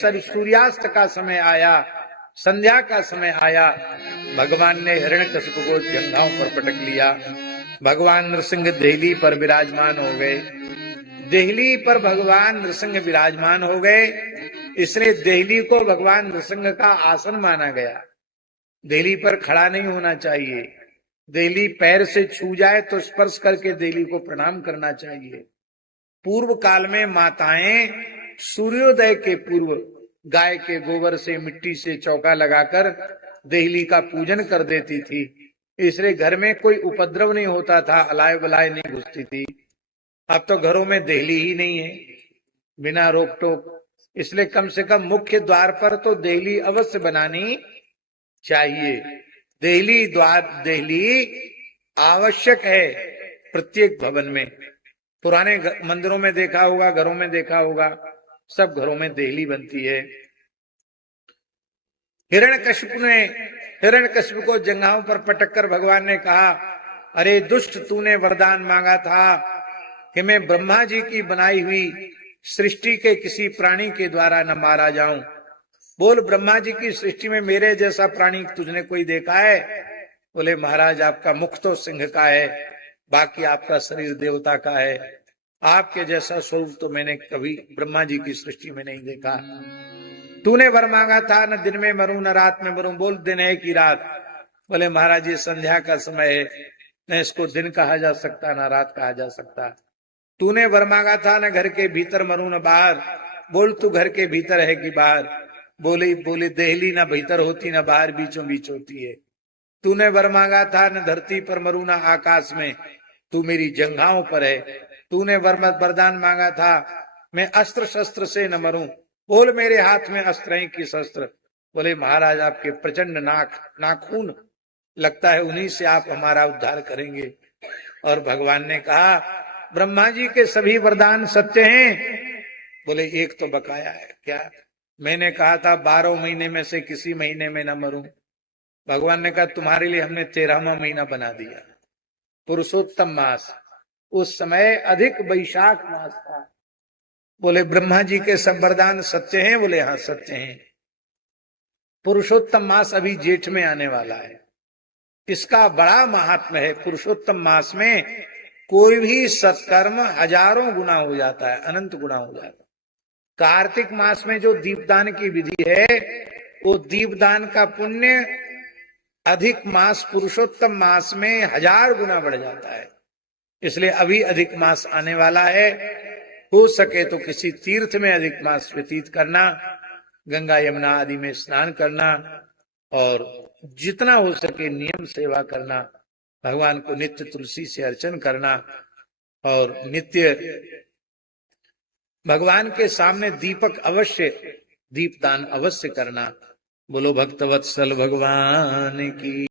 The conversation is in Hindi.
सूर्यास्त का समय आया, संध्या का समय आया, भगवान ने हिरण्यकशिपु को जंघाओं पर पटक लिया। भगवान नृसिंह देहली पर विराजमान हो गए। देहली पर भगवान नृसिंह विराजमान हो गए, इसलिए देहली को भगवान नृसिंह का आसन माना गया। देहली पर खड़ा नहीं होना चाहिए, देहली पैर से छू जाए तो स्पर्श करके देहली को प्रणाम करना चाहिए। पूर्व काल में माताएं सूर्योदय के पूर्व गाय के गोबर से, मिट्टी से चौका लगाकर देहली का पूजन कर देती थी, इसलिए घर में कोई उपद्रव नहीं होता था, अलाय बलाय नहीं घुसती थी। अब तो घरों में देहली ही नहीं है, बिना रोक टोक, इसलिए कम से कम मुख्य द्वार पर तो देहली अवश्य बनानी चाहिए। देहली द्वार, देहली आवश्यक है प्रत्येक भवन में। पुराने मंदिरों में देखा होगा, घरों में देखा होगा, सब घरों में देहली बनती है। हिरण्यकशिपु को जंघाओं पर पटककर भगवान ने कहा, अरे दुष्ट, तूने वरदान मांगा था कि मैं ब्रह्मा जी की बनाई हुई सृष्टि के किसी प्राणी के द्वारा न मारा जाऊं। बोल, ब्रह्मा जी की सृष्टि में मेरे जैसा प्राणी तुझने कोई देखा है? बोले, महाराज आपका मुख तो सिंह का है, बाकी आपका शरीर देवता का है, आपके जैसा स्वरूप तो मैंने कभी ब्रह्मा जी की सृष्टि में नहीं देखा। तूने वर मांगा था, न दिन में मरूं न रात में मरूं। बोल, दिन है कि रात? बोले, महाराज ये संध्या का समय है, न इसको दिन कहा जा सकता न रात कहा जा सकता। तूने वर मांगा था, न घर के भीतर मरूं न बाहर। बोल, तू घर के भीतर है कि बाहर? बोले देहली न भीतर होती न बाहर, बीचों बीच होती है। तूने वर मांगा था, न धरती पर मरूं न आकाश में, तू मेरी जंघाओं पर है। तूने वरदान मांगा था, मैं अस्त्र शस्त्र से न मरूं। बोल, मेरे हाथ में अस्त्र हैं कि शस्त्र? बोले, महाराज आपके प्रचंड नाखून, लगता है उन्हीं से आप हमारा उद्धार करेंगे। और भगवान ने कहा, ब्रह्मा जी के सभी वरदान सत्य हैं? बोले, एक तो बकाया है। क्या? मैंने कहा था 12 महीने में से किसी महीने में न मरूं। भगवान ने कहा, तुम्हारे लिए हमने 13वां महीना बना दिया, पुरुषोत्तम मास। उस समय अधिक वैशाख मास था। बोले, ब्रह्मा जी के सब वरदान सत्य हैं? बोले, हाँ सत्य हैं। पुरुषोत्तम मास अभी जेठ में आने वाला है, इसका बड़ा महात्म्य है। पुरुषोत्तम मास में कोई भी सत्कर्म हजारों गुना हो जाता है, अनंत गुना हो जाता है। कार्तिक मास में जो दीपदान की विधि है, वो दीपदान का पुण्य अधिक मास पुरुषोत्तम मास में 1000 गुना बढ़ जाता है। इसलिए अभी अधिक मास आने वाला है, हो सके तो किसी तीर्थ में अधिक मास व्यतीत करना, गंगा यमुना आदि में स्नान करना, और जितना हो सके नियम सेवा करना, भगवान को नित्य तुलसी से अर्चन करना, और नित्य भगवान के सामने दीपक अवश्य, दीपदान अवश्य करना। बोलो भक्तवत्सल भगवान की।